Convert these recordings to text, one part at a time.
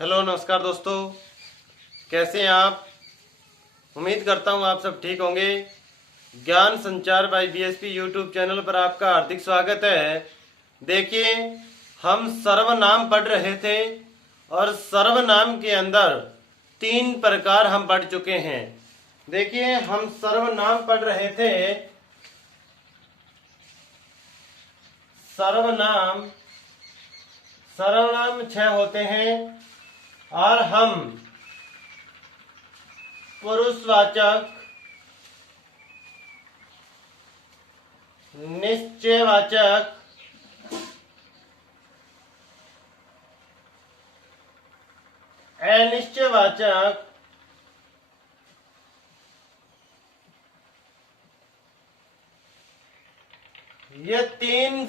Hello नमस्कार दोस्तों, कैसे हैं आप। उम्मीद करता हूं आप सब ठीक होंगे। ज्ञान संचार बाय बीएसपी यूट्यूब चैनल पर आपका हार्दिक स्वागत है। देखिए, हम सर्वनाम पढ़ रहे थे और सर्वनाम के अंदर 3 प्रकार हम पढ़ चुके हैं। देखिए, हम सर्वनाम पढ़ रहे थे। सर्वनाम 6 होते हैं और हम पुरुषवाचक, निश्चयवाचक, अनिश्चयवाचक, ये 3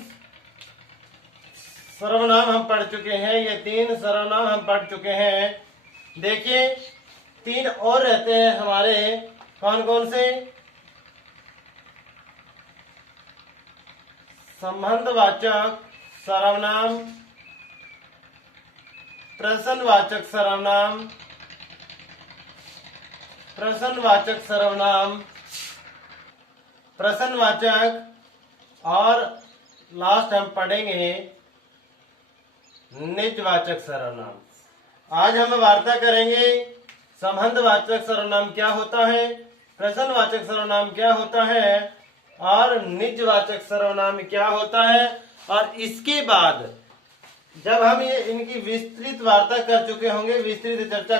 सर्वनाम हम पढ़ चुके हैं। देखिए, 3 और रहते हैं हमारे। कौन कौन से? संबंधवाचक सर्वनाम, प्रश्नवाचक सर्वनाम, प्रश्नवाचक और लास्ट हम पढ़ेंगे निजवाचक सर्वनाम। आज हम वार्ता करेंगे संबंधवाचक सर्वनाम क्या होता है, प्रश्नवाचक सर्वनाम क्या होता है और निजवाचक सर्वनाम क्या होता है। और इसके बाद जब हम ये इनकी विस्तृत वार्ता कर चुके होंगे, विस्तृत चर्चा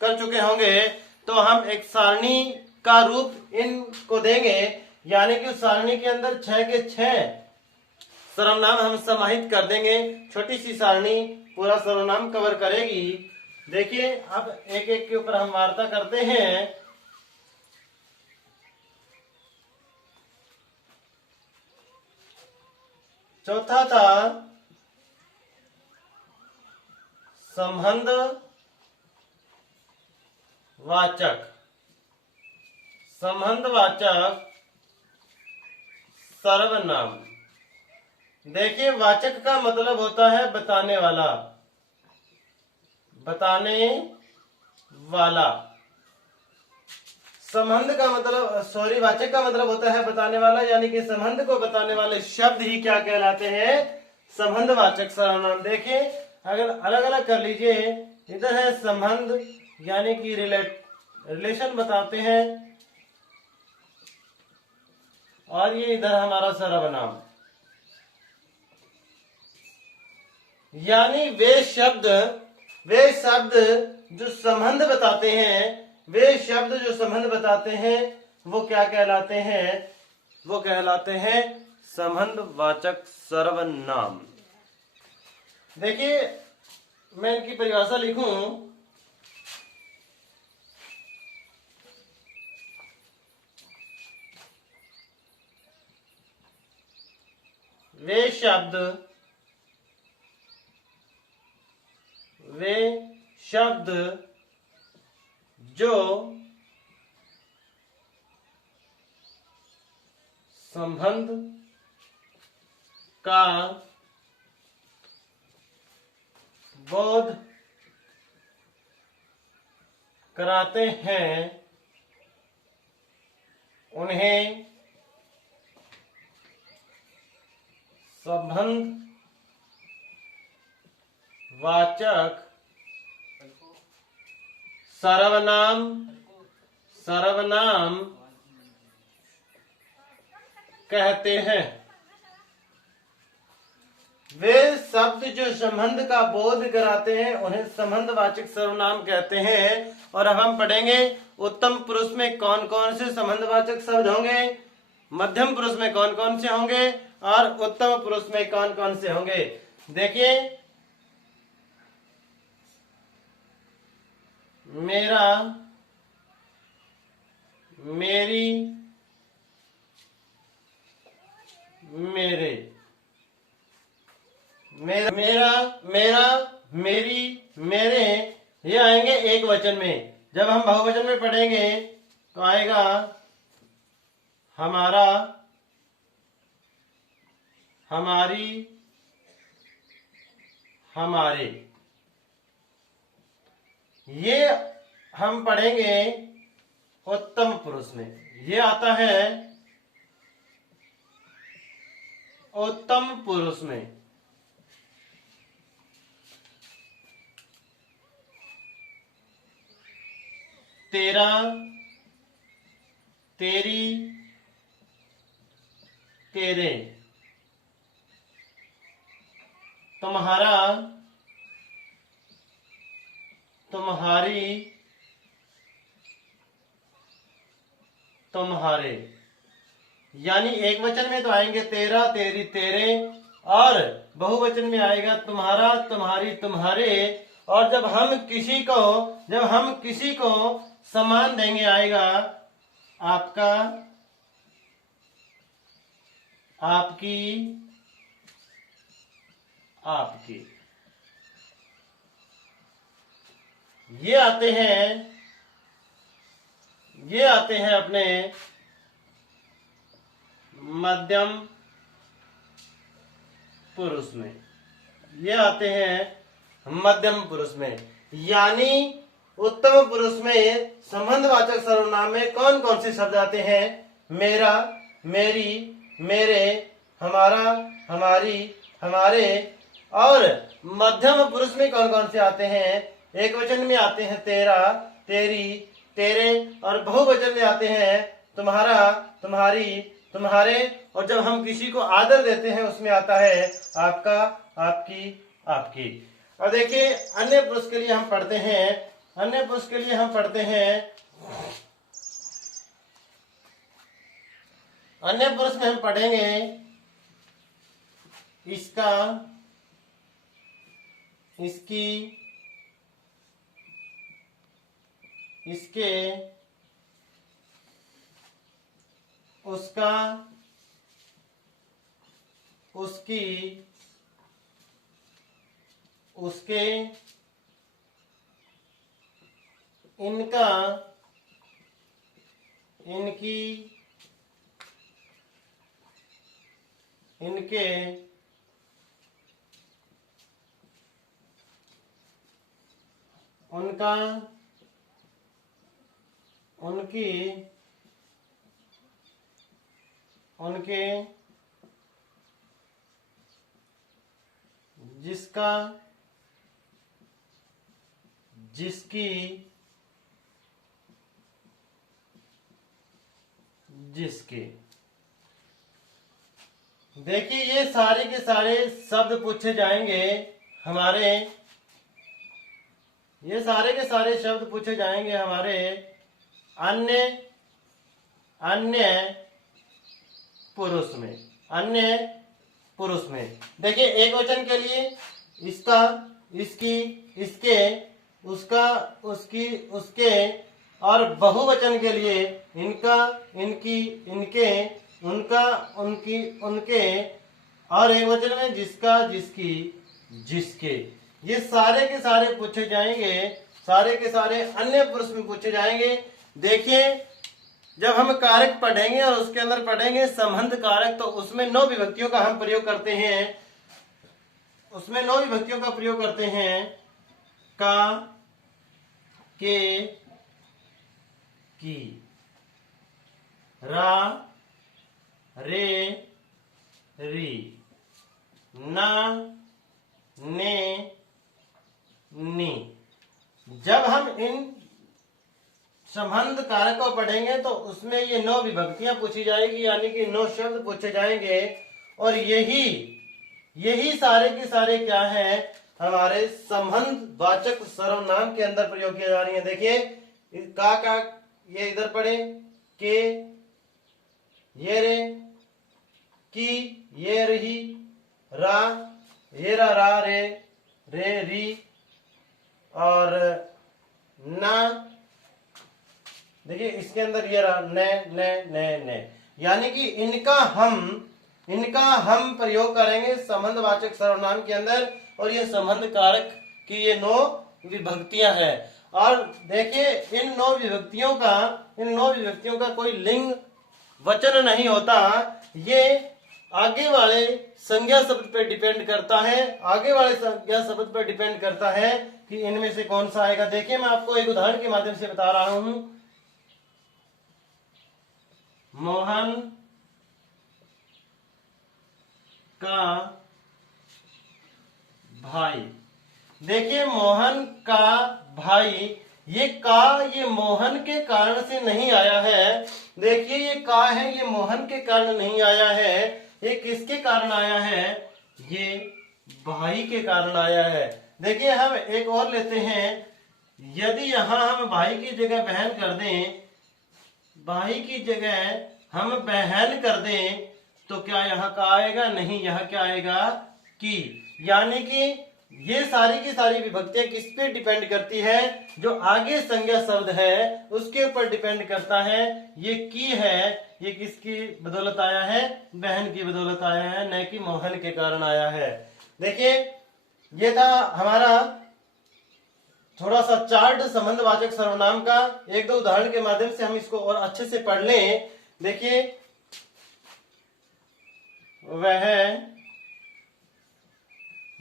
कर चुके होंगे, तो हम एक सारणी का रूप इनको देंगे। यानी कि उस सारणी के अंदर 6 के 6 सर्वनाम हम समाहित कर देंगे। छोटी सी सारणी पूरा सर्वनाम कवर करेगी। देखिए, अब एक एक के ऊपर हम वार्ता करते हैं। चौथा था संबंधवाचक सर्वनाम। देखिए, वाचक का मतलब होता है बताने वाला, संबंध का मतलब वाचक का मतलब होता है बताने वाला, यानी कि संबंध को बताने वाले शब्द ही क्या कहलाते हैं? संबंधवाचक सर्वनाम। देखिए, अगर अलग अलग कर लीजिए, इधर है संबंध यानी कि रिलेशन बताते हैं, और ये इधर हमारा सर्वनाम, यानी वे शब्द जो संबंध बताते हैं, वो क्या कहलाते हैं? वो कहलाते हैं संबंधवाचक सर्वनाम। देखिए, मैं इनकी परिभाषा लिखूं। वे शब्द जो संबंध का बोध कराते हैं, उन्हें संबंधवाचक सर्वनाम कहते हैं। वे शब्द जो संबंध का बोध कराते हैं, उन्हें संबंधवाचक सर्वनाम कहते हैं। और अब हम पढ़ेंगे उत्तम पुरुष में कौन कौन से संबंधवाचक शब्द होंगे, मध्यम पुरुष में कौन कौन से होंगे और उत्तम पुरुष में कौन कौन से होंगे। देखिए, मेरा, मेरी, मेरे, मेरी, मेरे, ये आएंगे एक वचन में। जब हम बहुवचन में पढ़ेंगे तो आएगा हमारा, हमारी, हमारे। ये हम पढ़ेंगे उत्तम पुरुष में। ये आता है उत्तम पुरुष में। तेरा, तेरी, तेरे, तुम्हारा, तुम्हारी, तुम्हारे। यानी एक वचन में तो आएंगे तेरा, तेरी, तेरे, और बहुवचन में आएगा तुम्हारा, तुम्हारी, तुम्हारे। और जब हम किसी को समान देंगे आएगा आपका, आपकी, आपकी। ये आते हैं अपने मध्यम पुरुष में। ये आते हैं मध्यम पुरुष में। यानी उत्तम पुरुष में संबंधवाचक सर्वनाम में कौन कौन से शब्द आते हैं? मेरा, मेरी, मेरे, हमारा, हमारी, हमारे। और मध्यम पुरुष में कौन कौन से आते हैं? एक वचन में आते हैं तेरा, तेरी, तेरे, और बहुवचन में आते हैं तुम्हारा, तुम्हारी, तुम्हारे। और जब हम किसी को आदर देते हैं उसमें आता है आपका, आपकी, आपकी। और देखिए अन्य पुरुष के लिए हम पढ़ते हैं, अन्य पुरुष के लिए हम पढ़ते हैं, अन्य पुरुष में हम पढ़ेंगे इसका, इसकी, इसके, उसका, उसकी, उसके, इनका, इनकी, इनके, उनका, उनकी, उनके, जिसका, जिसकी, जिसके। देखिए ये सारे के सारे शब्द पूछे जाएंगे हमारे, ये सारे के सारे शब्द पूछे जाएंगे हमारे अन्य, अन्य पुरुष में, अन्य पुरुष में। देखिए एक वचन के लिए इसका, इसकी, इसके, उसका, उसकी, उसके, और बहुवचन के लिए इनका, इनकी, इनके, उनका, उनकी, उनके, और एक वचन में जिसका, जिसकी, जिसके। ये सारे के सारे पूछे जाएंगे, सारे के सारे अन्य पुरुष में पूछे जाएंगे। देखिए जब हम कारक पढ़ेंगे और उसके अंदर पढ़ेंगे संबंध कारक, तो उसमें 9 विभक्तियों का हम प्रयोग करते हैं, उसमें 9 विभक्तियों का प्रयोग करते हैं। का, के, की, रा, रे, री, ना, ने, नी। जब हम इन संबंध कारक को पढ़ेंगे तो उसमें ये 9 विभक्तियां पूछी जाएगी, यानी कि 9 शब्द पूछे जाएंगे। और यही सारे के सारे क्या है, हमारे संबंध वाचक सर्वनाम के अंदर प्रयोग किया जा रही है। देखिए का ये इधर पढ़े, के, ये रे, की, ये रही, रा, ये रा, रे, रे, री, और ना। देखिए इसके अंदर ये रहा ने, ने, ने, ने। यानी कि इनका हम प्रयोग करेंगे संबंधवाचक सर्वनाम के अंदर, और ये संबंध कारक की ये 9 विभक्तियां हैं। और देखिए इन 9 विभक्तियों का कोई लिंग वचन नहीं होता, ये आगे वाले संज्ञा शब्द पर डिपेंड करता है, आगे वाले संज्ञा शब्द पर डिपेंड करता है कि इनमें से कौन सा आएगा। देखिए मैं आपको एक उदाहरण के माध्यम से बता रहा हूं। मोहन का भाई, देखिए मोहन का भाई, ये मोहन के कारण से नहीं आया है। देखिए ये का है, ये मोहन के कारण नहीं आया है, ये किसके कारण आया है, ये भाई के कारण आया है। देखिए हम एक और लेते हैं, यदि यहां हम भाई की जगह बहन कर दें, भाई की जगह हम बहन कर दें, तो क्या यहाँ का आएगा, नहीं, यहाँ क्या आएगा, की। यानी कि ये सारी की सारी विभक्तियां किस पे डिपेंड करती है, जो आगे संज्ञा शब्द है उसके ऊपर डिपेंड करता है। ये की है, ये किसकी बदौलत आया है, बहन की बदौलत आया है, न कि मोहन के कारण आया है। देखिए ये था हमारा थोड़ा सा चार्ट संबंधवाचक सर्वनाम का। एक दो उदाहरण के माध्यम से हम इसको और अच्छे से पढ़ लें। देखिए वह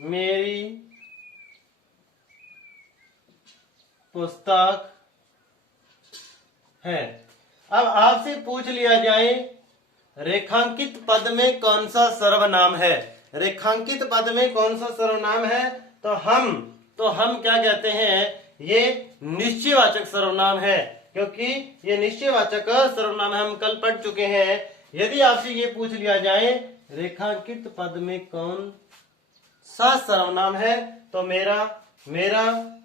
मेरी पुस्तक है। अब आपसे पूछ लिया जाए रेखांकित पद में कौन सा सर्वनाम है, रेखांकित पद में कौन सा सर्वनाम है, तो हम क्या कहते हैं, ये निश्चयवाचक सर्वनाम है, क्योंकि ये निश्चयवाचक सर्वनाम है, हम कल पढ़ चुके हैं। यदि आपसे ये पूछ लिया जाए रेखांकित पद में कौन सा सर्वनाम है, तो मेरा,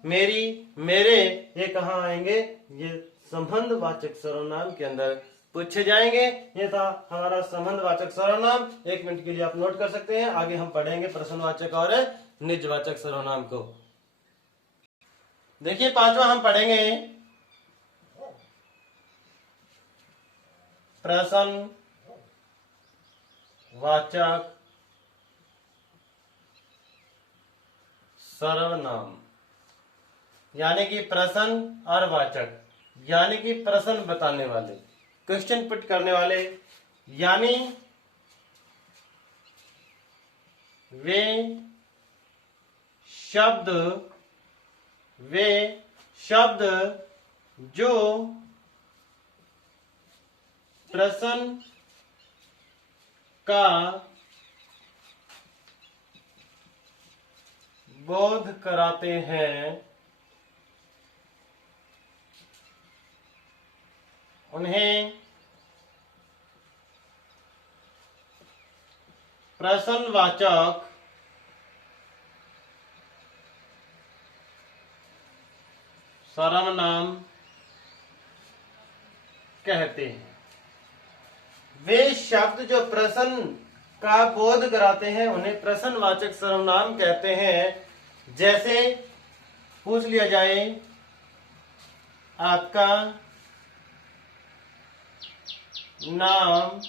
मेरी, मेरे, ये कहाँ आएंगे, ये संबंधवाचक सर्वनाम के अंदर पूछे जाएंगे। ये था हमारा संबंधवाचक सर्वनाम। एक मिनट के लिए आप नोट कर सकते हैं, आगे हम पढ़ेंगे प्रश्नवाचक और निजवाचक सर्वनाम को। देखिए पांचवा हम पढ़ेंगे प्रश्नवाचक सर्वनाम, यानी कि प्रश्न और वाचक, यानी कि प्रश्न बताने वाले, क्वेश्चन पुट करने वाले, यानी वे शब्द जो प्रश्न का बोध कराते हैं, उन्हें प्रश्नवाचक सर्वनाम कहते हैं। वे शब्द जो प्रश्न का बोध कराते हैं उन्हें प्रश्नवाचक सर्वनाम कहते हैं। जैसे पूछ लिया जाए आपका नाम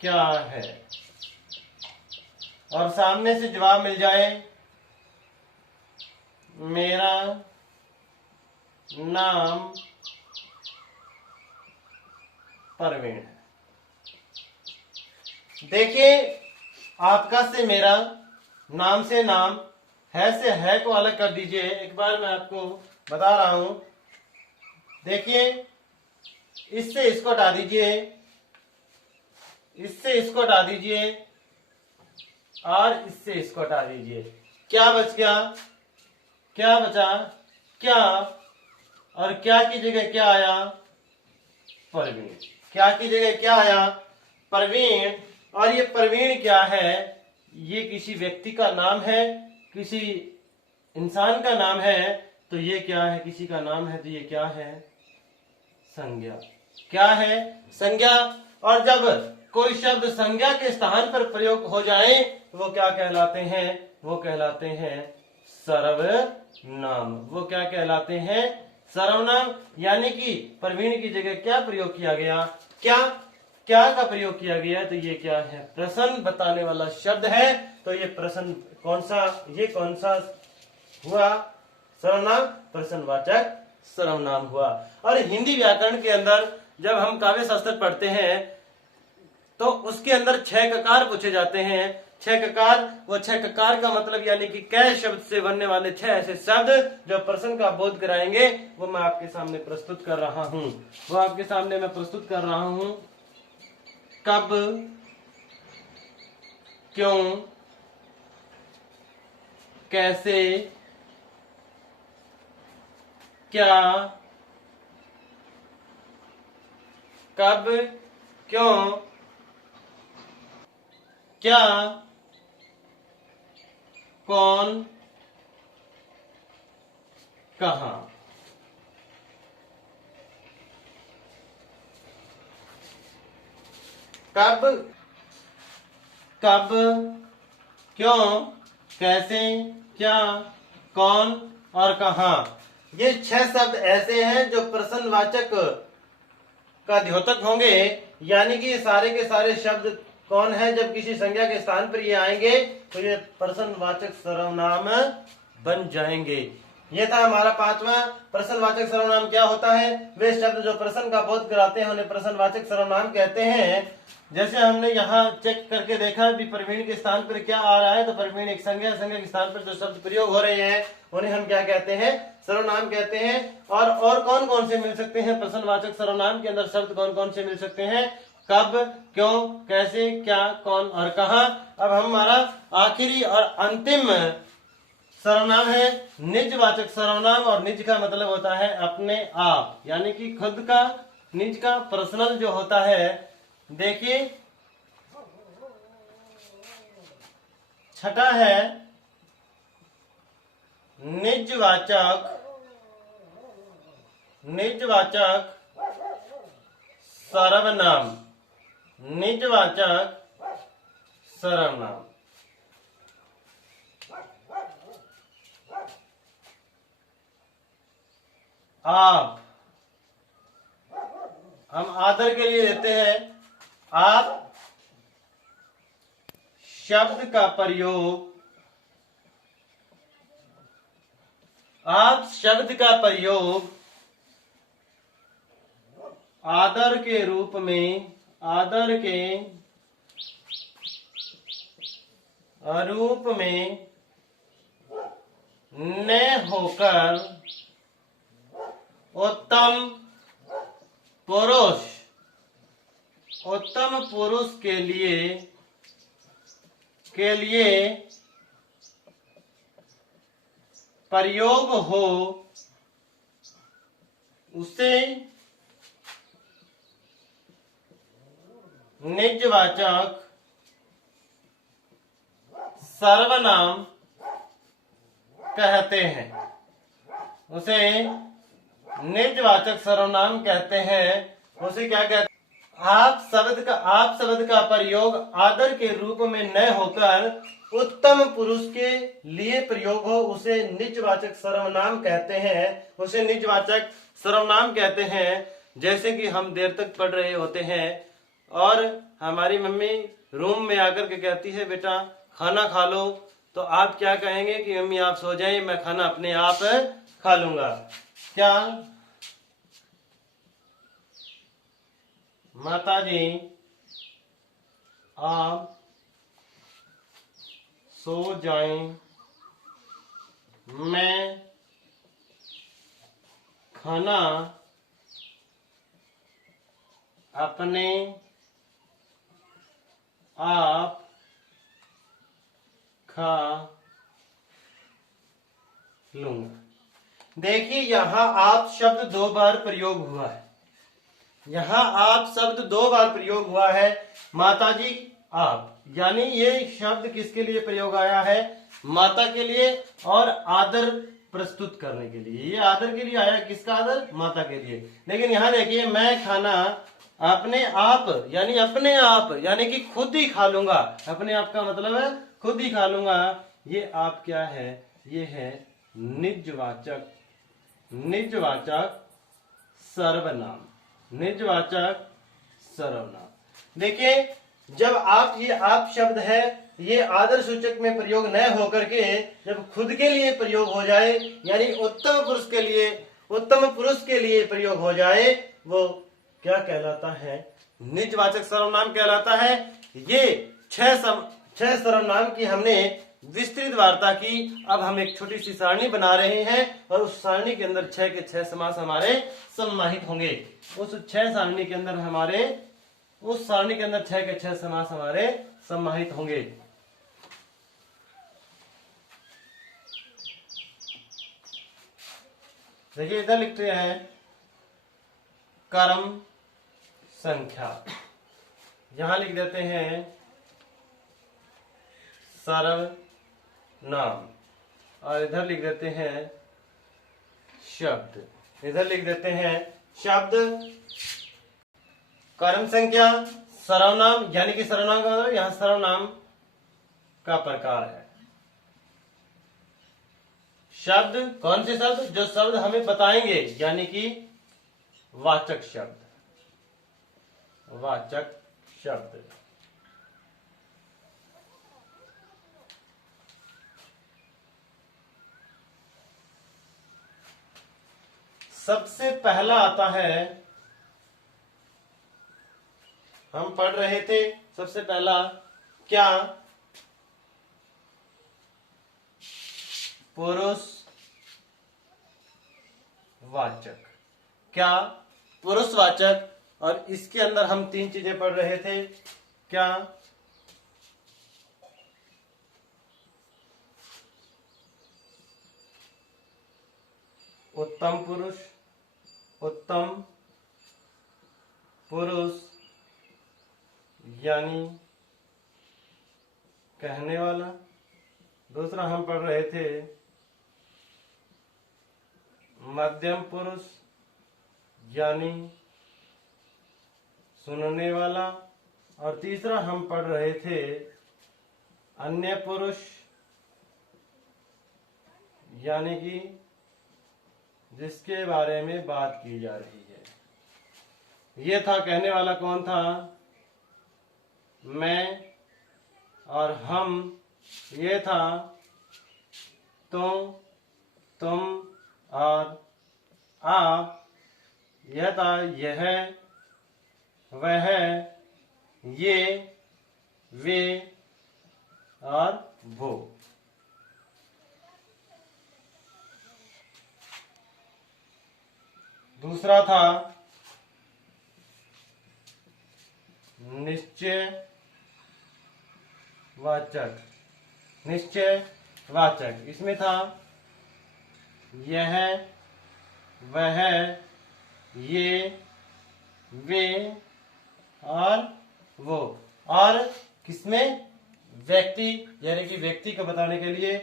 क्या है, और सामने से जवाब मिल जाए मेरा नाम परवीन। देखिए आपका से मेरा, नाम से नाम, है से है को अलग कर दीजिए। एक बार मैं आपको बता रहा हूं, देखिए इससे इसको हटा दीजिए, इससे इसको हटा दीजिए और इससे इसको हटा दीजिए। क्या बच गया, क्या बचा, क्या, और क्या की जगह क्या आया, परवीन। क्या की जगह क्या आया, परवीन। और ये परवीन क्या है, ये किसी व्यक्ति का नाम है, किसी इंसान का नाम है, तो ये क्या है, किसी का नाम है, तो ये क्या है, संज्ञा। क्या है, संज्ञा। और जब कोई शब्द संज्ञा के स्थान पर प्रयोग हो जाए वो क्या कहलाते हैं, वो कहलाते हैं सर्वनाम। वो क्या कहलाते हैं, सर्वनाम। यानी कि परवीन की जगह क्या प्रयोग किया गया, क्या का प्रयोग किया गया, तो ये क्या है, प्रश्न बताने वाला शब्द है। तो ये प्रश्न कौन सा, ये कौन सा हुआ सर्वनाम, प्रश्नवाचक सर्वनाम हुआ। और हिंदी व्याकरण के अंदर जब हम काव्य शास्त्र पढ़ते हैं तो उसके अंदर 6 ककार पूछे जाते हैं। 6 ककार, वो 6 ककार का मतलब यानी कि कै शब्द से बनने वाले 6 ऐसे शब्द जो प्रश्न का बोध कराएंगे, वो मैं आपके सामने प्रस्तुत कर रहा हूं। वो आपके सामने मैं प्रस्तुत कर रहा हूं। कब, क्यों, कैसे, क्या, कब, क्यों, क्या, कौन, कहां। कब, कब, क्यों, कैसे, क्या, कौन और कहां, ये 6 शब्द ऐसे हैं जो प्रश्नवाचक का द्योतक होंगे। यानी कि ये सारे के सारे शब्द कौन है, जब किसी संज्ञा के स्थान पर ये आएंगे तो ये प्रश्नवाचक सर्वनाम बन जाएंगे। ये था हमारा 5वां। प्रश्नवाचक सर्वनाम क्या होता है? वे शब्द जो प्रश्न का बोध कराते हैं उन्हें प्रश्नवाचक सर्वनाम कहते हैं। जैसे हमने यहाँ चेक करके देखा भी प्रवीण के स्थान पर क्या आ रहा है, तो प्रवीण एक संज्ञा, संज्ञा के स्थान पर जो शब्द प्रयोग हो रहे हैं उन्हें हम क्या कहते हैं? सर्वनाम कहते हैं। और कौन कौन से मिल सकते हैं प्रश्नवाचक सर्वनाम के अंदर? शब्द कौन कौन से मिल सकते हैं? कब, क्यों, कैसे, क्या, कौन और कहां। अब हमारा आखिरी और अंतिम सर्वनाम है निजवाचक सर्वनाम। और निज का मतलब होता है अपने आप, यानी कि खुद का, निज का, पर्सनल जो होता है। देखिए, छठा है निजवाचक, निजवाचक सर्वनाम, निजवाचक सर्वनाम। आप, हम आदर के लिए लेते हैं। आप शब्द का प्रयोग, आप शब्द का प्रयोग आदर के रूप में, आदर के रूप में न होकर उत्तम पुरुष, उत्तम पुरुष के लिए प्रयोग हो, उसे निजवाचक सर्वनाम कहते हैं। उसे निजवाचक सर्वनाम कहते हैं। उसे क्या कहते हैं? आप शब्द का प्रयोग आदर के रूप में न होकर उत्तम पुरुष के लिए प्रयोग हो, उसे निजवाचक सर्वनाम कहते हैं। उसे निजवाचक सर्वनाम कहते हैं। जैसे कि हम देर तक पढ़ रहे होते हैं और हमारी मम्मी रूम में आकर के कहती है बेटा खाना खा लो, तो आप क्या कहेंगे कि मम्मी आप सो जाइए, मैं खाना अपने आप खा लूंगा। क्या माताजी आप सो जाएं, मैं खाना अपने आप खा लूंगा। देखिए, यहाँ आप शब्द 2 बार प्रयोग हुआ है। यहाँ आप शब्द 2 बार प्रयोग हुआ है। माताजी आप, यानी ये शब्द किसके लिए प्रयोग आया है? माता के लिए और आदर प्रस्तुत करने के लिए। ये आदर के लिए आया। किसका आदर? माता के लिए। लेकिन यहाँ देखिए, मैं खाना अपने आप, यानी अपने आप, यानी कि खुद ही खा लूंगा। अपने आप का मतलब है खुद ही खा लूंगा। ये आप क्या है? ये है निजवाचक, निजवाचक सर्वनाम, निजवाचक सर्वनाम। देखिए, जब आप, ये आप शब्द है, ये आदर सूचक में प्रयोग न होकर के जब खुद के लिए प्रयोग हो जाए, यानी उत्तम पुरुष के लिए, उत्तम पुरुष के लिए प्रयोग हो जाए, वो क्या कहलाता है? निजवाचक सर्वनाम कहलाता है। ये छह सर्वनाम की हमने विस्तृत वार्ता की। अब हम एक छोटी सी सारणी बना रहे हैं और उस सारणी के अंदर 6 के 6 समास हमारे समाहित होंगे। उस सारणी के अंदर 6 के 6 समास हमारे समाहित होंगे। देखिए इधर लिखते हैं कर्म संख्या, यहां लिख देते हैं सर्वनाम और इधर लिख देते हैं शब्द। इधर लिख देते हैं शब्द, कर्म संख्या, सर्वनाम, यानी कि सर्वनाम का मतलब यहां सर्वनाम का प्रकार है। शब्द, कौन से शब्द? जो शब्द हमें बताएंगे, यानी कि वाचक शब्द। वाचक शब्द। सबसे पहला आता है, हम पढ़ रहे थे सबसे पहला क्या? पुरुष वाचक। क्या? पुरुषवाचक। और इसके अंदर हम 3 चीजें पढ़ रहे थे। क्या? उत्तम पुरुष, उत्तम पुरुष यानी कहने वाला। दूसरा हम पढ़ रहे थे मध्यम पुरुष यानी सुनने वाला। और तीसरा हम पढ़ रहे थे अन्य पुरुष यानी कि जिसके बारे में बात की जा रही है। ये था कहने वाला, कौन था? मैं। और हम, ये था तुम और आप। यह था यह, वह, ये, वे और वो। दूसरा था निश्चय वाचक। निश्चय वाचक, इसमें था यह, वह, ये, वे और वो। और किसमें? व्यक्ति, यानी कि व्यक्ति को बताने के लिए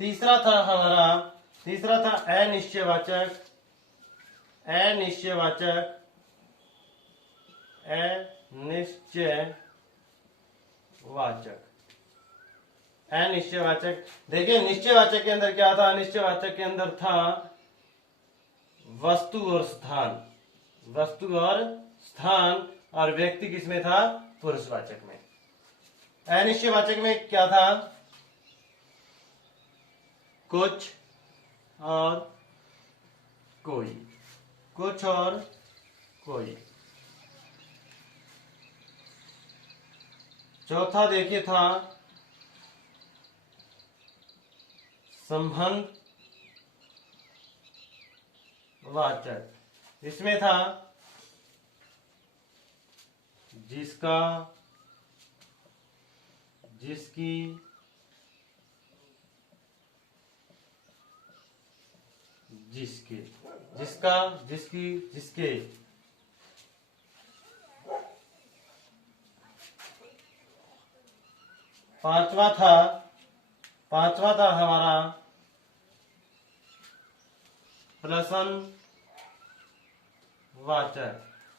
तीसरा था अनिश्चयवाचक। अनिश्चयवाचक, अनिश्चयवाचक, अनिश्चयवाचक। देखिए निश्चयवाचक के अंदर क्या था? अनिश्चयवाचक के अंदर था वस्तु और स्थान। वस्तु और स्थान। और व्यक्ति किसमें था? पुरुषवाचक में। अनिश्चयवाचक में क्या था? कुछ और कोई। कुछ और कोई। चौथा देखिए था संबंध वाचक। इसमें था जिसका, जिसकी, जिसके। जिसका, जिसकी, जिसके। पांचवा था हमारा प्रश्न वाचक।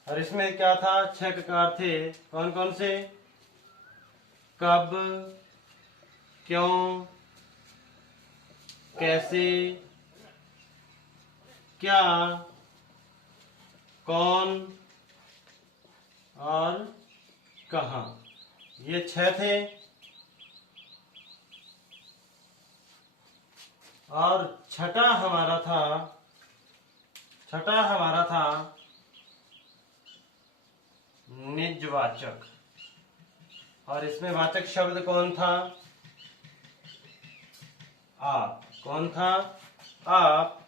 और इसमें क्या था? 6 प्रकार थे। कौन कौन से? कब, क्यों, कैसे, क्या, कौन और कहां। ये 6 थे, और छठा हमारा था निजवाचक। और इसमें वाचक शब्द कौन था? आप। कौन था? आप।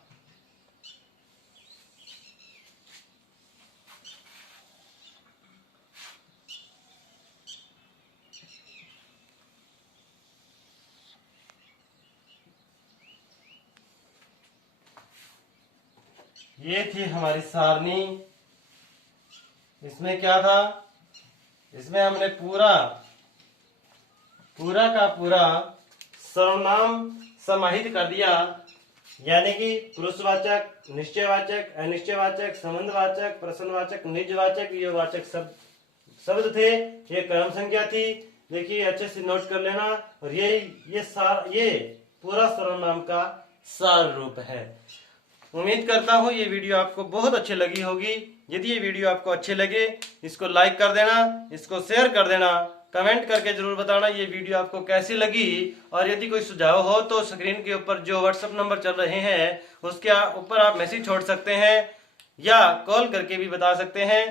ये थी हमारी सारणी। इसमें क्या था? इसमें हमने पूरा का पूरा सर्वनाम समाहित कर दिया, यानी कि पुरुषवाचक, निश्चयवाचक, अनिश्चयवाचक, संबंधवाचक, प्रश्नवाचक, निजवाचक, ये वाचक शब्द थे। ये क्रम संख्या थी। देखिए अच्छे से नोट कर लेना। और ये पूरा सर्वनाम का सार रूप है। उम्मीद करता हूँ ये वीडियो आपको बहुत अच्छी लगी होगी। यदि ये वीडियो आपको अच्छे लगे, इसको लाइक कर देना, इसको शेयर कर देना, कमेंट करके जरूर बताना ये वीडियो आपको कैसी लगी। और यदि कोई सुझाव हो तो स्क्रीन के ऊपर जो व्हाट्सएप नंबर चल रहे हैं उसके ऊपर आप मैसेज छोड़ सकते हैं या कॉल करके भी बता सकते हैं।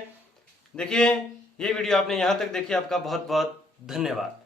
देखिए ये वीडियो आपने यहाँ तक देखी, आपका बहुत बहुत धन्यवाद।